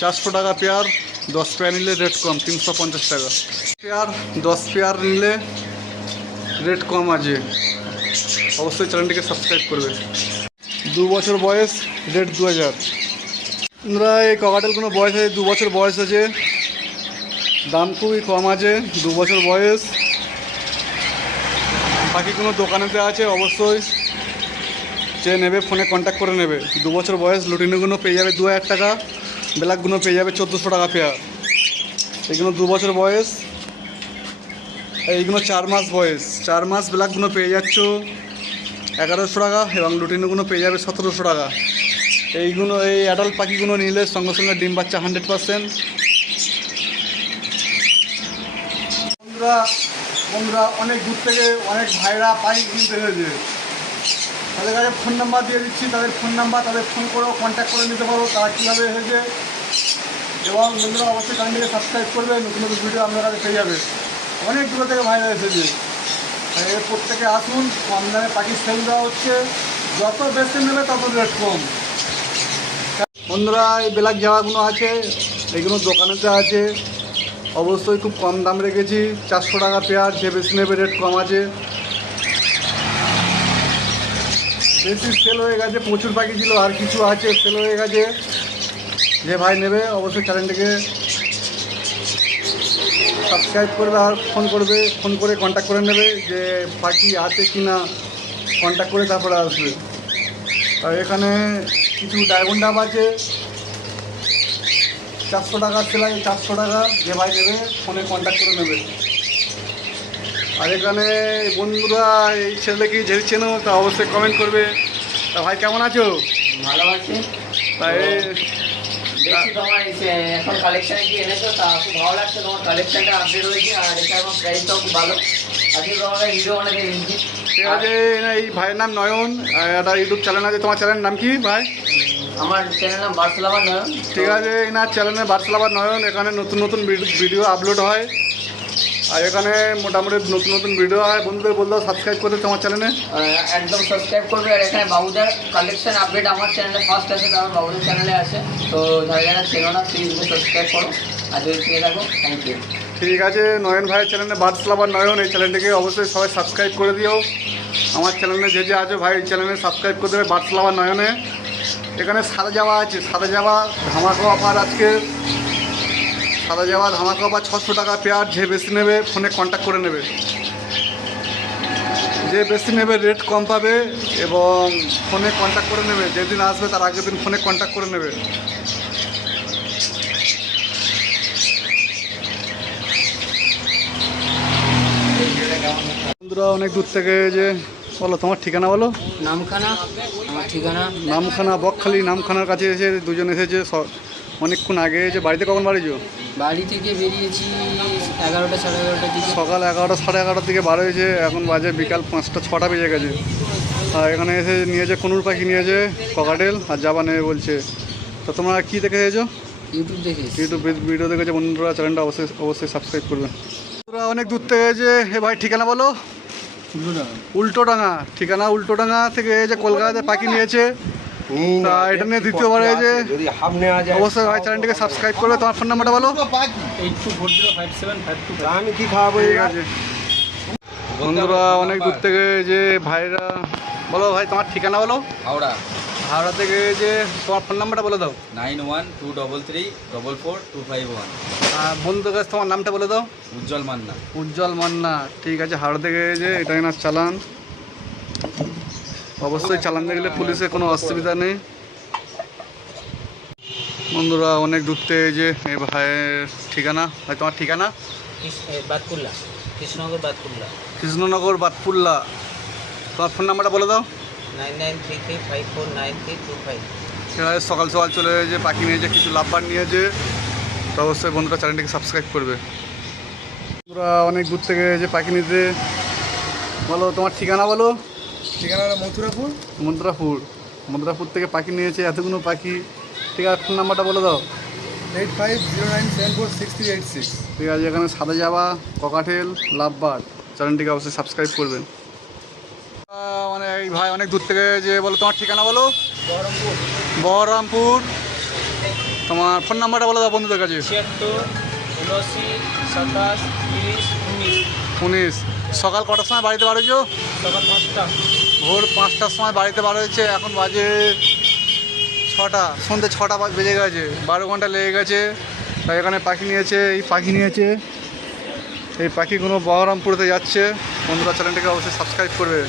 400 টাকা pair, 10 pair নিলে rate কম 350 টাকা পেয়ার। 10 পেয়ার নিলে রেট কম আছে। অবশ্যই চ্যানেলটিকে সাবস্ক্রাইব করবে। 2 বছর বয়স, রেট 2000। আমরা এই ককাটেলগুলো বয়স আছে 2 বছর বয়স আছে, দাম খুবই কম আছে। 2 বছর বয়স, বাকি কোনো দোকানেতে আছে। অবশ্যই যে নেবে ফোনে কন্ট্যাক্ট করে নেবে। 2 বছর বয়স, লুটিনোগুলো পেয়ে যাবে 2000 টাকা, ব্ল্যাকগুলো পেয়ে যাবে 1400 টাকা পেয়ার। এইগুলো 2 বছর বয়স, এইগুলো 4 মাস বয়স। 4 মাস ব্ল্যাকগুলো পেয়ে যাচ্ছ 1100 টাকা এবং লুটিনোগুলো পেয়ে যাবে 1700 টাকা। এইগুলো এই অ্যাডাল্ট পাখিগুলো নিলে সঙ্গে সঙ্গে ডিম বাচ্চা 100%। বন্ধুরা অনেক দূর থেকে অনেক ভাইরা পাখি কিনতে এসেছে, তাদের কাছে ফোন নাম্বার দিয়ে দিচ্ছি। তাদের ফোন নাম্বার, তাদের ফোন করেও কন্ট্যাক্ট করে নিতে পারো তারা কীভাবে এসেছে। এবং বন্ধুরা অবশ্যই চ্যানেলটিকে সাবস্ক্রাইব করবে, নতুন নতুন ভিডিও আপনার কাছে পেয়ে যাবে। অনেক দূর থেকে ভাইরা এসেছে, এর প্রত্যেকে আসুন। কম দামে পাখি সেল দেওয়া হচ্ছে, যত বেশি নেবে তত রেট কম। বন্ধুরা এই ব্ল্যাক জামাগুলো আছে, এইগুলো দোকানেতে আছে। অবশ্যই খুব কম দাম রেখেছি, 400 টাকা পেয়ার। যে বেশি নেবে রেট কম আছে। বেশি সেল হয়ে গেছে, প্রচুর পাখি ছিল, আর কিছু আছে সেল হয়ে গেছে। যে ভাই নেবে অবশ্যই চ্যানেলটিকে সাবস্ক্রাইব করবে আর ফোন করবে, ফোন করে কন্ট্যাক্ট করে নেবে যে পাখি আছে কি না, কন্ট্যাক্ট করে তারপরে আসবে। আর এখানে কিছু ডায়মন্ড ডাব আছে, 400 টাকা সেলাই, 400 টাকা। যে ভাই নেবে ফোনে কন্ট্যাক্ট করে নেবে। আর এখানে বন্ধুরা এই ছেলেকে যে চেনো তা অবশ্যই কমেন্ট করবে। তা ভাই কেমন আছো? ভালো আছি। তাই দেখছি তোমার এখন কালেকশন কি এনেছো, তা খুব ভালো লাগছে। তোমার কালেকশনটা আপডেট হয়েছে আর এটা এখন প্রাইসটাও খুব ভালো। আজকে তোমার ভিডিও অনেক এনেছি। ঠিক আছে। এই ভাইয়ের নাম নয়ন, একটা ইউটিউব চ্যানেল আছে। তোমার চ্যানেলের নাম কি ভাই? আমার চ্যানেল নাম বার্সলাভার নয়ন। ঠিক আছে, এনার চ্যানেলে বার্সলাভার নয়ন। এখানে নতুন নতুন ভিডিও আপলোড হয়, আর এখানে মোটামুটি নতুন নতুন ভিডিও হয়। বন্ধুদের বললেও সাবস্ক্রাইব করতে তোমার চ্যানেলে একদম সাবস্ক্রাইব করবে। আর এখানে বাবুদার কালেকশন আপডেট আমার চ্যানেলে ফার্স্ট আছে, তারপর বাবুদার চ্যানেলে আছে। তো যারা যারা চেনো না প্লিজ সাবস্ক্রাইব করো, আর যদি চিনে থাকো থ্যাংক ইউ। ঠিক আছে। নয়ন ভাইয়ের চ্যানেলে বার্সলাভার নয়ন, এই চ্যানেলটিকে অবশ্যই সবাই সাবস্ক্রাইব করে দিও। আমার চ্যানেলে যে আছে ভাই এই চ্যানেলে সাবস্ক্রাইব করে দেবে বার্সলাভার নয়নে। এখানে সাদা জামা আছে, সাদা জামা ধামাকা অফার আজকে। সাদা জামা ধামাকা অফার 600 টাকা পেয়ার। যে বেশি নেবে ফোনে কন্ট্যাক্ট করে নেবে। যে বেশি নেবে রেট কম পাবে এবং ফোনে কন্ট্যাক্ট করে নেবে। যেদিন আসবে তার আগের দিন ফোনে কন্ট্যাক্ট করে নেবে। বন্ধুরা অনেক দূর থেকে যে বলো তোমার ঠিকানা বলো। নামখানা আমার ঠিকানা। নামখানা বকখালি। নামখানার কাছে এসে দুজন এসেছে অনেকক্ষণ আগে এসে। বাড়িতে কখন বাড়িছো? বাড়ি থেকে বেরিয়েছি 11টা সাড়ে 11টার দিকে। সকাল 11টা সাড়ে 11টার দিকে বার হয়েছে, এখন বাজে বিকাল 5টা 6টা বেজে গেছে। আর এখানে এসে নিয়েছে কুনুর পাখি, নিয়েছে ককাটেল আর জাবা নেবে বলছে। তো তোমরা কী দেখে এসেছো? ইউটিউব দেখে। ইউটিউব ভিডিও দেখেছে। বন্ধুরা চ্যানেলটা অবশ্যই সাবস্ক্রাইব করবেন। বন্ধুরা অনেক দূর থেকে এসে হে ভাই ঠিকানা বলো। উল্টোডাঙ্গা। ঠিকানা উল্টোডাঙ্গা থেকে এই যে কলকাতাতে পাখি নিয়েছে। তা এটা নিয়ে দ্বিতীয়বার হয়েছে। অবশ্যই ভাই চ্যানেলটিকে সাবস্ক্রাইব করবে। তোমার ফোন নাম্বারটা বলো। 82405752। আমি কি খাওয়াবো? ঠিক আছে। বন্ধুরা অনেক দূর থেকে যে ভাইরা বলো ভাই তোমার ঠিকানা বলো। হাওড়া। হাওড়া থেকে যে তোমার ফোন নাম্বারটা বলে দাও। 91233251। আর বন্ধুদের কাছে তোমার নামটা বলে দাও। উজ্জ্বল মান্না। উজ্জ্বল মান্না। ঠিক আছে। হাওড়া থেকে যে এটা এনার চালান। অবশ্যই চালান দেখলে পুলিশের কোনো অসুবিধা নেই। বন্ধুরা অনেক দূর থেকে যে এই ভাইয়ের ঠিকানা। ভাই তোমার ঠিকানা? বাতকুল্লা, কৃষ্ণনগর বাতকুল্লা। কৃষ্ণনগর বাতকুল্লা। তোমার ফোন নাম্বারটা বলে দাও। 9933549325। ঠিক আছে। সকাল সকাল চলে যে পাখি নিয়েছে, কিছু লাভবার নিয়েছে। তো অবশ্যই বন্ধুরা চ্যানেলটিকে সাবস্ক্রাইব করবে। বন্ধুরা অনেক দূর থেকে যে পাখি নিতে বলো তোমার ঠিকানা বলো। ঠিকানা হলো মথুরাপুর। মথুরাপুর থেকে পাখি নিয়েছে এতগুলো পাখি। ঠিক আছে। ফোন নাম্বারটা বলে দাও। 8509746386। ঠিক আছে। এখানে সাদা জাবা, ককাটেল, লাভবার। চ্যানেলটিকে অবশ্যই সাবস্ক্রাইব করবেন। মানে এই ভাই অনেক দূর থেকে যে বলো তোমার ঠিকানা বলো। বহরমপুর। বহরমপুর। তোমার ফোন নাম্বারটা বলে দাও বন্ধুদের কাছে। 76 79 27 30 19। 19। সকাল কটার সময় বাড়িতে বার হয়েছো? সকাল 5টা। ভোর 5টার সময় বাড়িতে বার হয়েছে, এখন বাজে 6টা, সন্ধ্যে 6টা বেজে গেছে, 12 ঘন্টা লেগে গেছে। তাই এখানে পাখি নিয়েছে, এই পাখি নিয়েছে, এই পাখিগুলো বহরমপুরতে যাচ্ছে। বন্ধুরা চ্যানেলটাকে অবশ্যই সাবস্ক্রাইব করবে।